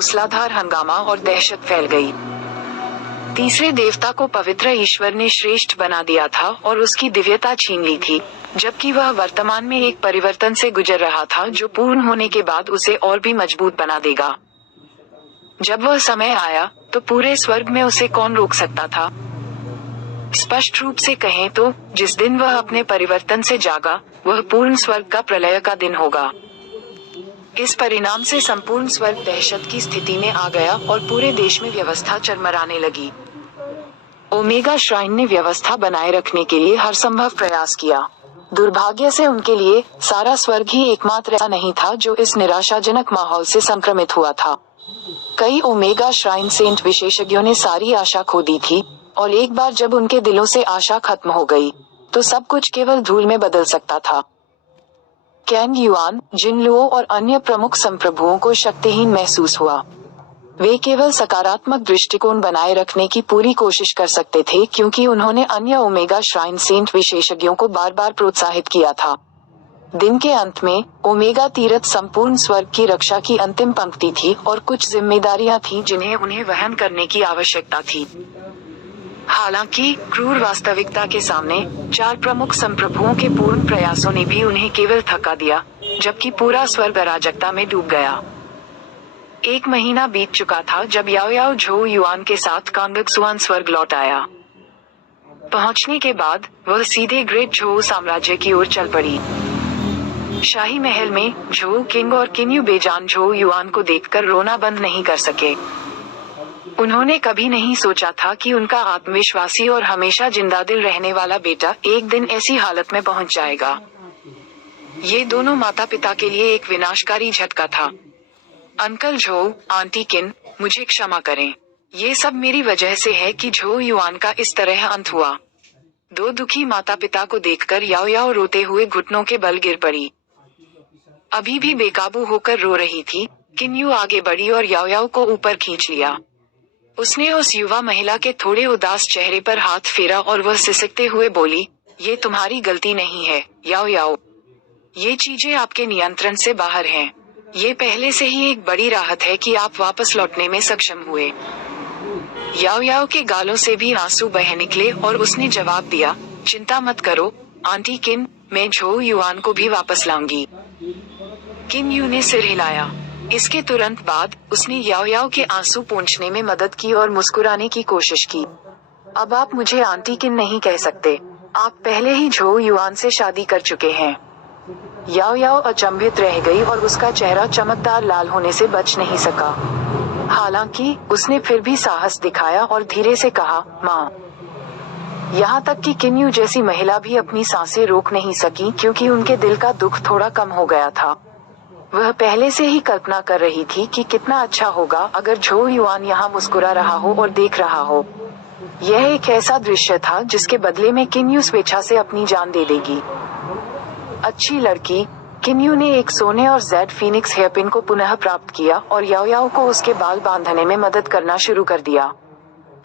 मूसलाधार हंगामा और दहशत फैल गई। तीसरे देवता को पवित्र ईश्वर ने श्रेष्ठ बना दिया था और उसकी दिव्यता छीन ली थी, जबकि वह वर्तमान में एक परिवर्तन से गुजर रहा था जो पूर्ण होने के बाद उसे और भी मजबूत बना देगा। जब वह समय आया तो पूरे स्वर्ग में उसे कौन रोक सकता था? स्पष्ट रूप से कहें तो जिस दिन वह अपने परिवर्तन से जागा, वह पूर्ण स्वर्ग का प्रलय का दिन होगा। इस परिणाम से संपूर्ण स्वर्ग दहशत की स्थिति में आ गया और पूरे देश में व्यवस्था चरमराने लगी। ओमेगा श्राइन ने व्यवस्था बनाए रखने के लिए हर संभव प्रयास किया। दुर्भाग्य से उनके लिए सारा स्वर्ग ही एकमात्र ऐसा नहीं था जो इस निराशाजनक माहौल से संक्रमित हुआ था। कई ओमेगा श्राइन सेंट विशेषज्ञों ने सारी आशा खो दी थी, और एक बार जब उनके दिलों से आशा खत्म हो गई, तो सब कुछ केवल धूल में बदल सकता था। कैंग युआन, जिनलुओ और अन्य प्रमुख संप्रभुओं को शक्तिहीन महसूस हुआ। वे केवल सकारात्मक दृष्टिकोण बनाए रखने की पूरी कोशिश कर सकते थे क्योंकि उन्होंने अन्य ओमेगा श्राइन सेंट विशेषज्ञों को बार बार प्रोत्साहित किया था। दिन के अंत में ओमेगा तीर्थ संपूर्ण स्वर्ग की रक्षा की अंतिम पंक्ति थी और कुछ जिम्मेदारियां थीं जिन्हें उन्हें वहन करने की आवश्यकता थी। हालांकि क्रूर वास्तविकता के सामने चार प्रमुख संप्रभुओं के पूर्ण प्रयासों ने भी उन्हें केवल थका दिया, जबकि पूरा स्वर्ग अराजकता में डूब गया। 1 महीना बीत चुका था जब याओ याओ झोउ युआन के साथ कांगक्सुआन स्वर्ग लौट आया। पहुंचने के बाद वह सीधे ग्रेट झोउ साम्राज्य की ओर चल पड़ी। शाही महल में झोउ किंग और किन्यू बेजान झोउ युआन को देखकर रोना बंद नहीं कर सके। उन्होंने कभी नहीं सोचा था कि उनका आत्मविश्वासी और हमेशा जिंदादिल रहने वाला बेटा एक दिन ऐसी हालत में पहुंच जाएगा। ये दोनों माता पिता के लिए एक विनाशकारी झटका था। अंकल झोउ, आंटी किन, मुझे क्षमा करें। ये सब मेरी वजह से है कि झोउ युआन का इस तरह अंत हुआ। दो दुखी माता पिता को देखकर याओ याओ रोते हुए घुटनों के बल गिर पड़ी। अभी भी बेकाबू होकर रो रही थी, किन्यू आगे बढ़ी और याओ याओ को ऊपर खींच लिया। उसने उस युवा महिला के थोड़े उदास चेहरे पर हाथ फेरा और वह सिसकते हुए बोली, ये तुम्हारी गलती नहीं है, याओ याओ। ये चीजें आपके नियंत्रण से बाहर हैं। ये पहले से ही एक बड़ी राहत है कि आप वापस लौटने में सक्षम हुए। याओ याओ के गालों से भी आंसू बह निकले और उसने जवाब दिया, चिंता मत करो, आंटी किन, मैं झोउ युआन को भी वापस लाऊंगी। किन यू ने सिर हिलाया। इसके तुरंत बाद उसने याओ याओ के आंसू पोंछने में मदद की और मुस्कुराने की कोशिश की। अब आप मुझे आंटी किन नहीं कह सकते। आप पहले ही झोउ युआन से शादी कर चुके हैं। याओ याओ अचंभित रह गई और उसका चेहरा चमकदार लाल होने से बच नहीं सका। हालांकि उसने फिर भी साहस दिखाया और धीरे से कहा, माँ। यहाँ तक कि किन्यू जैसी महिला भी अपनी सांसें रोक नहीं सकी क्योंकि उनके दिल का दुख थोड़ा कम हो गया था। वह पहले से ही कल्पना कर रही थी कि कितना अच्छा होगा अगर झोउ युआन यहाँ मुस्कुरा रहा हो और देख रहा हो। यह एक ऐसा दृश्य था जिसके बदले में किन्यू स्वेच्छा से अपनी जान दे देगी। अच्छी लड़की, किन्यू ने एक सोने और जेड फीनिक्स हेयरपिन को पुनः प्राप्त किया और याओ याओ को उसके बाल बांधने में मदद करना शुरू कर दिया।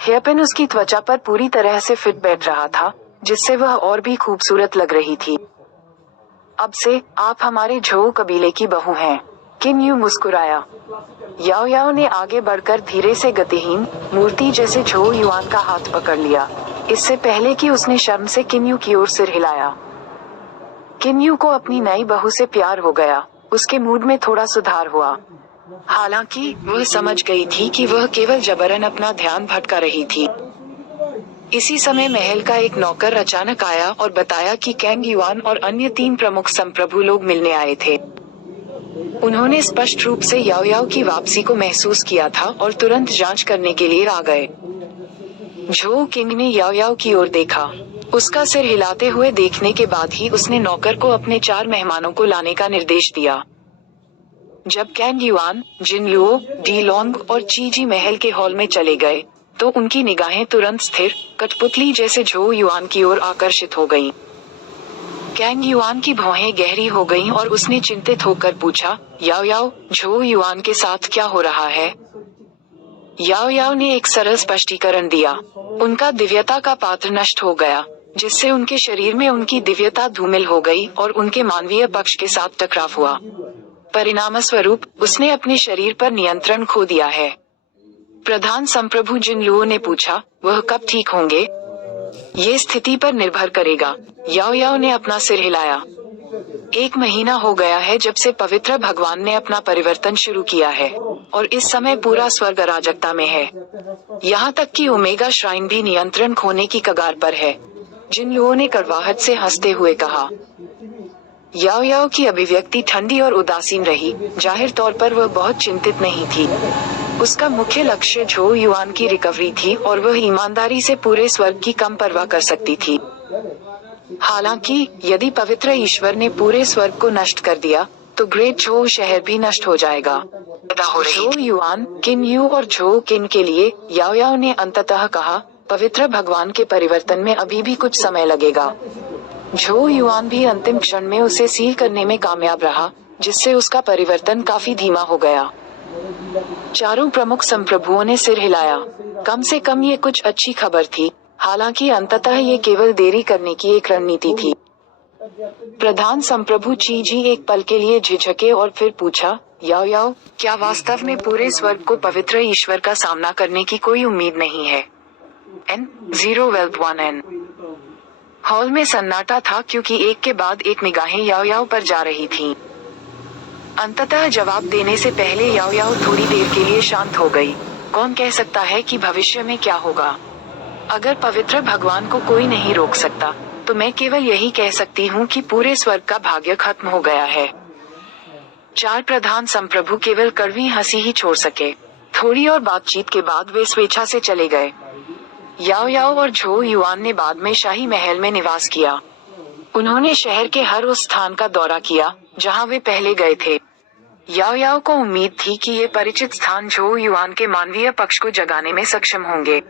हेयरपिन उसकी त्वचा पर पूरी तरह से फिट बैठ रहा था, जिससे वह और भी खूबसूरत लग रही थी। अब से आप हमारे झोउ कबीले की बहू हैं, किन्यू मुस्कुराया। याओ याओ ने आगे बढ़कर धीरे से गतिहीन मूर्ति जैसे झोउ युआन का हाथ पकड़ लिया, इससे पहले कि उसने शर्म से किन्यू की ओर सिर हिलाया। किन्यू को अपनी नई बहू से प्यार हो गया। उसके मूड में थोड़ा सुधार हुआ। हालांकि वह समझ गई थी कि वह केवल जबरन अपना ध्यान भटका रही थी। इसी समय महल का एक नौकर अचानक आया और बताया कि कैंग युआन और अन्य 3 प्रमुख संप्रभु लोग मिलने आए थे। उन्होंने स्पष्ट रूप से याओ याओ की वापसी को महसूस किया था और तुरंत जांच करने के लिए आ गए। झोउ किंग ने याओ याओ की ओर देखा। उसका सिर हिलाते हुए देखने के बाद ही उसने नौकर को अपने 4 मेहमानों को लाने का निर्देश दिया। जब कैंग युआन, जिनलुओ, डी लोंग और चीजी महल के हॉल में चले गए, तो उनकी निगाहें तुरंत स्थिर, कठपुतली जैसे झोउ युआन की ओर आकर्षित हो गईं। कैंग युआन की भौहें गहरी हो गईं और उसने चिंतित होकर पूछा, याओ याओ, झोउ युआन के साथ क्या हो रहा है? याओ याओ ने एक सरल स्पष्टीकरण दिया। उनका दिव्यता का पात्र नष्ट हो गया, जिससे उनके शरीर में उनकी दिव्यता धूमिल हो गई और उनके मानवीय पक्ष के साथ टकराव हुआ। परिणामस्वरूप उसने अपने शरीर पर नियंत्रण खो दिया है। प्रधान संप्रभु जिनलुओ ने पूछा, वह कब ठीक होंगे? ये स्थिति पर निर्भर करेगा। याओ याओ ने अपना सिर हिलाया। 1 महीना हो गया है जब से पवित्र भगवान ने अपना परिवर्तन शुरू किया है, और इस समय पूरा स्वर्ग अराजकता में है। यहाँ तक कि ओमेगा श्राइन भी नियंत्रण खोने की कगार पर है। जिनलुओ ने कड़वाहट से हंसते हुए कहा। याओ याओ की अभिव्यक्ति ठंडी और उदासीन रही। जाहिर तौर पर वह बहुत चिंतित नहीं थी। उसका मुख्य लक्ष्य झो युआन की रिकवरी थी और वह ईमानदारी से पूरे स्वर्ग की कम परवाह कर सकती थी। हालांकि यदि पवित्र ईश्वर ने पूरे स्वर्ग को नष्ट कर दिया तो ग्रेट झो शहर भी नष्ट हो जाएगा। झो युआन, किन यू और झो किन के लिए याओ याओ ने अंततः कहा, पवित्र भगवान के परिवर्तन में अभी भी कुछ समय लगेगा। झो युआन भी अंतिम क्षण में उसे सील करने में कामयाब रहा, जिससे उसका परिवर्तन काफी धीमा हो गया। चारों प्रमुख संप्रभुओं ने सिर हिलाया। कम से कम ये कुछ अच्छी खबर थी, हालांकि अंततः ये केवल देरी करने की एक रणनीति थी। प्रधान संप्रभु ची जी एक पल के लिए झिझके और फिर पूछा, याओ याओ, क्या वास्तव में पूरे स्वर्ग को पवित्र ईश्वर का सामना करने की कोई उम्मीद नहीं है? N0-1N। हॉल में सन्नाटा था क्योंकि एक के बाद एक निगाहें याओ याओ पर जा रही थीं। अंततः जवाब देने से पहले याओ याओ थोड़ी देर के लिए शांत हो गई। कौन कह सकता है कि भविष्य में क्या होगा? अगर पवित्र भगवान को कोई नहीं रोक सकता, तो मैं केवल यही कह सकती हूँ कि पूरे स्वर्ग का भाग्य खत्म हो गया है। 4 प्रधान संप्रभु केवल कड़वी हंसी ही छोड़ सके। थोड़ी और बातचीत के बाद वे स्वेच्छा से चले गए। याओ याओ और झो युआन ने बाद में शाही महल में निवास किया। उन्होंने शहर के हर उस स्थान का दौरा किया जहां वे पहले गए थे। याओ याओ को उम्मीद थी कि ये परिचित स्थान झो युआन के मानवीय पक्ष को जगाने में सक्षम होंगे।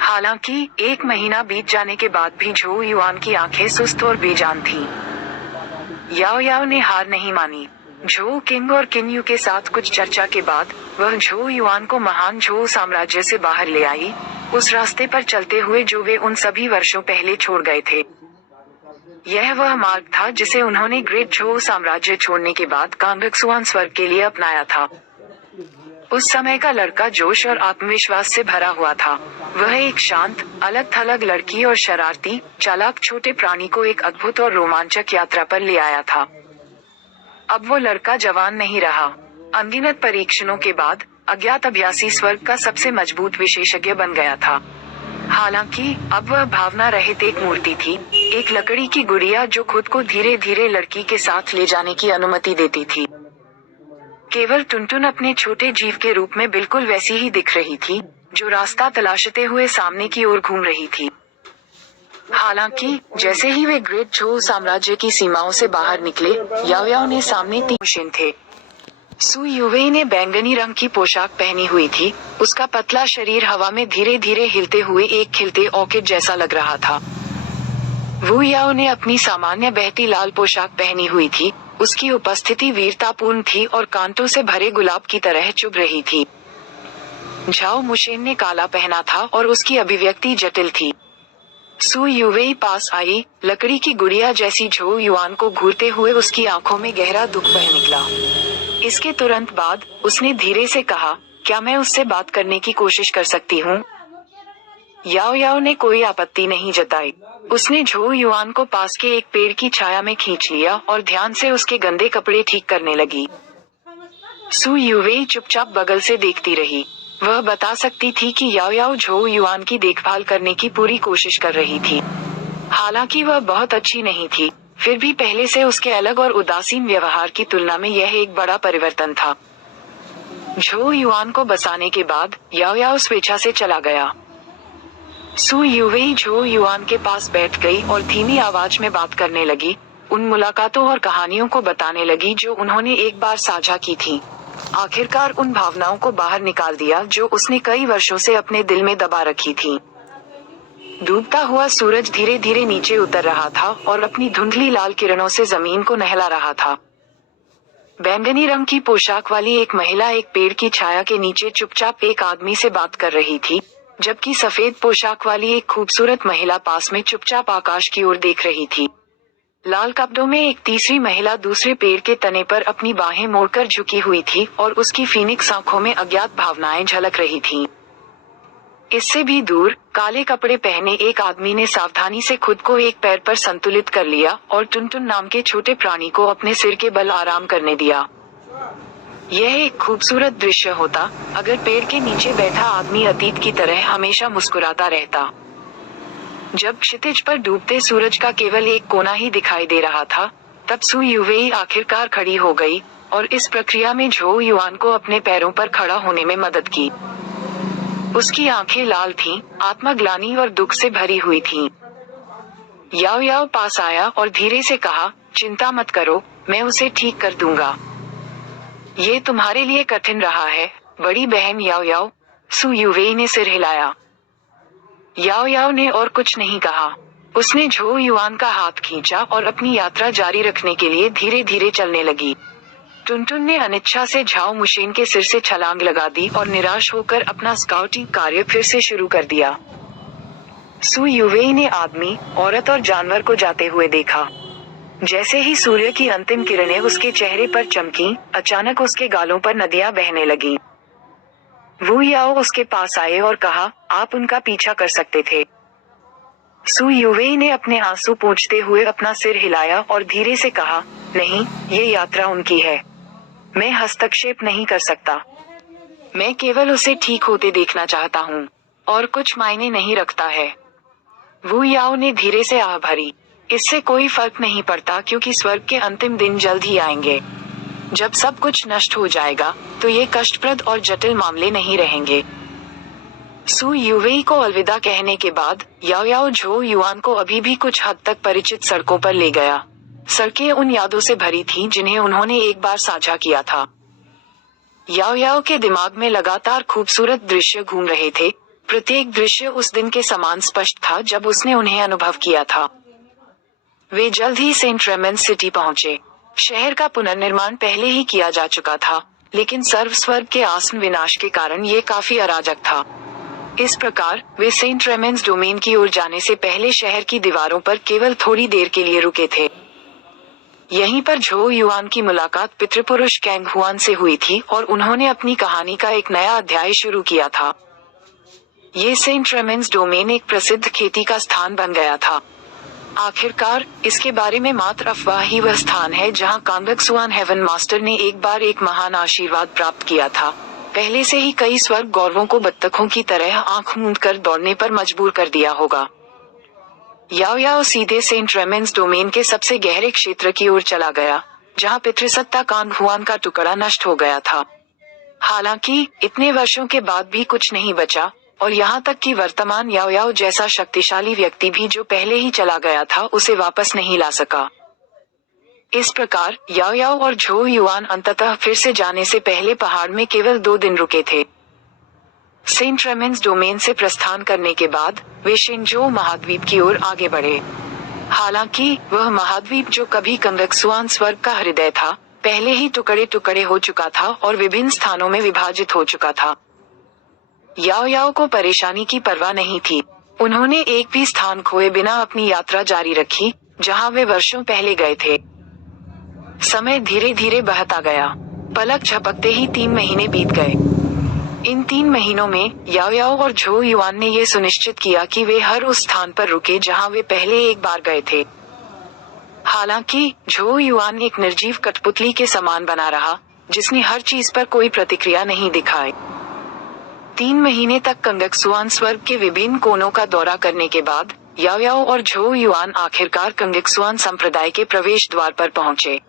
हालांकि 1 महीना बीत जाने के बाद भी झो युआन की आंखें सुस्त और बेजान थीं। याओ याओ ने हार नहीं मानी। झो किंग और किन्यू के साथ कुछ चर्चा के बाद वह झो युआन को महान झो साम्राज्य से बाहर ले आई, उस रास्ते पर चलते हुए जो वे उन सभी वर्षों पहले छोड़ गए थे। यह वह मार्ग था जिसे उन्होंने ग्रेट झो साम्राज्य छोड़ने के बाद कांगक्सुआन स्वर्ग के लिए अपनाया था। उस समय का लड़का जोश और आत्मविश्वास से भरा हुआ था। वह एक शांत, अलग-थलग लड़की और शरारती, चालाक छोटे प्राणी को एक अद्भुत और रोमांचक यात्रा पर ले आया था। अब वो लड़का जवान नहीं रहा। अनगिनत परीक्षणों के बाद अज्ञात अभ्यासी स्वर्ग का सबसे मजबूत विशेषज्ञ बन गया था। हालांकि अब वह भावना रहित एक मूर्ति थी, एक लकड़ी की गुड़िया जो खुद को धीरे धीरे लड़की के साथ ले जाने की अनुमति देती थी। केवल टुनटुन अपने छोटे जीव के रूप में बिल्कुल वैसी ही दिख रही थी, जो रास्ता तलाशते हुए सामने की ओर घूम रही थी। हालांकि जैसे ही वे ग्रेट झो साम्राज्य की सीमाओं से बाहर निकले, याओ याओ ने सामने 3 मशीन थे। सु युवेई ने बैंगनी रंग की पोशाक पहनी हुई थी। उसका पतला शरीर हवा में धीरे धीरे हिलते हुए एक खिलते ऑर्किड जैसा लग रहा था। वू याओ ने अपनी सामान्य बहती लाल पोशाक पहनी हुई थी। उसकी उपस्थिति वीरतापूर्ण थी और कांटों से भरे गुलाब की तरह चुभ रही थी। झाओ मुशेन ने काला पहना था और उसकी अभिव्यक्ति जटिल थी। सु युवेई पास आई, लकड़ी की गुड़िया जैसी झो युआन को घूरते हुए उसकी आंखों में गहरा दुख बह निकला। इसके तुरंत बाद उसने धीरे से कहा, क्या मैं उससे बात करने की कोशिश कर सकती हूँ? याओ याओ ने कोई आपत्ति नहीं जताई। उसने झो युआन को पास के एक पेड़ की छाया में खींच लिया और ध्यान से उसके गंदे कपड़े ठीक करने लगी। सु युवेई चुपचाप बगल से देखती रही। वह बता सकती थी कि याओ याओ झो युआन की देखभाल करने की पूरी कोशिश कर रही थी। हालांकि वह बहुत अच्छी नहीं थी, फिर भी पहले से उसके अलग और उदासीन व्यवहार की तुलना में यह एक बड़ा परिवर्तन था। झो युआन को बसाने के बाद याओ याओ स्वेच्छा से चला गया। सु युवेई झो युआन के पास बैठ गई और धीमी आवाज में बात करने लगी, उन मुलाकातों और कहानियों को बताने लगी जो उन्होंने एक बार साझा की थी। आखिरकार उन भावनाओं को बाहर निकाल दिया जो उसने कई वर्षों से अपने दिल में दबा रखी थी। डूबता हुआ सूरज धीरे धीरे नीचे उतर रहा था और अपनी धुंधली लाल किरणों से जमीन को नहला रहा था। बैंगनी रंग की पोशाक वाली एक महिला एक पेड़ की छाया के नीचे चुपचाप एक आदमी से बात कर रही थी, जबकि सफेद पोशाक वाली एक खूबसूरत महिला पास में चुपचाप आकाश की ओर देख रही थी। लाल कपड़ों में एक तीसरी महिला दूसरे पेड़ के तने पर अपनी बाहें मोड़कर झुकी हुई थी और उसकी फीनिक्स आंखों में अज्ञात भावनाएं झलक रही थीं। इससे भी दूर काले कपड़े पहने एक आदमी ने सावधानी से खुद को एक पैर पर संतुलित कर लिया और टुनटुन नाम के छोटे प्राणी को अपने सिर के बल आराम करने दिया। यह एक खूबसूरत दृश्य होता अगर पेड़ के नीचे बैठा आदमी अतीत की तरह हमेशा मुस्कुराता रहता। जब क्षितिज पर डूबते सूरज का केवल एक कोना ही दिखाई दे रहा था, तब सु युवेई आखिरकार खड़ी हो गई और इस प्रक्रिया में झो युआन को अपने पैरों पर खड़ा होने में मदद की। उसकी आंखें लाल थीं, आत्मग्लानि और दुख से भरी हुई थीं। याओ याओ पास आया और धीरे से कहा, चिंता मत करो, मैं उसे ठीक कर दूंगा। ये तुम्हारे लिए कठिन रहा है, बड़ी बहन याओ याओ, सु युवेई ने सिर हिलाया। याओ याओ ने और कुछ नहीं कहा। उसने झो युआन का हाथ खींचा और अपनी यात्रा जारी रखने के लिए धीरे धीरे चलने लगी। टुनटुन ने अनिच्छा से झाओ मुशेन के सिर से छलांग लगा दी और निराश होकर अपना स्काउटिंग कार्य फिर से शुरू कर दिया। सु युवेई ने आदमी, औरत और जानवर को जाते हुए देखा। जैसे ही सूर्य की अंतिम किरणें उसके चेहरे पर चमकी, अचानक उसके गालों पर नदियां बहने लगी। वू याओ उसके पास आए और कहा, आप उनका पीछा कर सकते थे। सु युवेई ने अपने आंसू पोंछते हुए अपना सिर हिलाया और धीरे से कहा, नहीं, ये यात्रा उनकी है। मैं हस्तक्षेप नहीं कर सकता। मैं केवल उसे ठीक होते देखना चाहता हूँ, और कुछ मायने नहीं रखता है। वू याओ ने धीरे से आह भरी। इससे कोई फर्क नहीं पड़ता क्योंकि स्वर्ग के अंतिम दिन जल्द ही आएंगे। जब सब कुछ नष्ट हो जाएगा, तो ये कष्टप्रद और जटिल मामले नहीं रहेंगे। सु युवेई को अलविदा कहने के बाद याओ याओ झो युआन को अभी भी कुछ हद तक परिचित सड़कों पर ले गया। सड़कें उन यादों से भरी थीं जिन्हें उन्होंने एक बार साझा किया था। याओ याओ के दिमाग में लगातार खूबसूरत दृश्य घूम रहे थे। प्रत्येक दृश्य उस दिन के समान स्पष्ट था जब उसने उन्हें अनुभव किया था। वे जल्द ही सेंट रेमेंस सिटी पहुंचे। शहर का पुनर्निर्माण पहले ही किया जा चुका था, लेकिन सर्वस्वर्ग के आसन विनाश के कारण ये काफी अराजक था। इस प्रकार वे सेंट रेमेंस डोमेन की ओर जाने से पहले शहर की दीवारों पर केवल थोड़ी देर के लिए रुके थे। यहीं पर झो युआन की मुलाकात पितृपुरुष कैंग हुआन से हुई थी और उन्होंने अपनी कहानी का एक नया अध्याय शुरू किया था। ये सेंट रेमेंस डोमेन एक प्रसिद्ध खेती का स्थान बन गया था। आखिरकार इसके बारे में मात्र अफवाह ही वह स्थान है जहां कांगक्सुआन हेवन मास्टर ने एक बार एक महान आशीर्वाद प्राप्त किया था। पहले से ही कई स्वर्ग गौरवों को बत्तखों की तरह आंख मूंद कर दौड़ने पर मजबूर कर दिया होगा। याओ याओ सीधे सेंट रेमेंस डोमेन के सबसे गहरे क्षेत्र की ओर चला गया, जहां पितृसत्ता कांग हुआन का टुकड़ा नष्ट हो गया था। हालांकि इतने वर्षों के बाद भी कुछ नहीं बचा, और यहाँ तक कि वर्तमान याओ याओ जैसा शक्तिशाली व्यक्ति भी जो पहले ही चला गया था उसे वापस नहीं ला सका। इस प्रकार याओ याओ और झो युआन अंततः फिर से जाने से पहले पहाड़ में केवल 2 दिन रुके थे। सेंट रेमेंस डोमेन से प्रस्थान करने के बाद वे शिनजो महाद्वीप की ओर आगे बढ़े। हालांकि वह महाद्वीप जो कभी कांगक्सुआन स्वर्ग का हृदय था, पहले ही टुकड़े टुकड़े हो चुका था और विभिन्न स्थानों में विभाजित हो चुका था। याओ याओ को परेशानी की परवाह नहीं थी। उन्होंने एक भी स्थान खोए बिना अपनी यात्रा जारी रखी, जहां वे वर्षों पहले गए थे। समय धीरे धीरे बहता गया। पलक झपकते ही 3 महीने बीत गए। इन 3 महीनों में याओ याओ और झो युआन ने ये सुनिश्चित किया कि वे हर उस स्थान पर रुके जहां वे पहले एक बार गए थे। हालांकि झो युआन एक निर्जीव कठपुतली के समान बना रहा, जिसने हर चीज पर कोई प्रतिक्रिया नहीं दिखाई। 3 महीने तक कांगक्सुआन स्वर्ग के विभिन्न कोनों का दौरा करने के बाद याओ याओ और झो युआन आखिरकार कांगक्सुआन संप्रदाय के प्रवेश द्वार पर पहुंचे।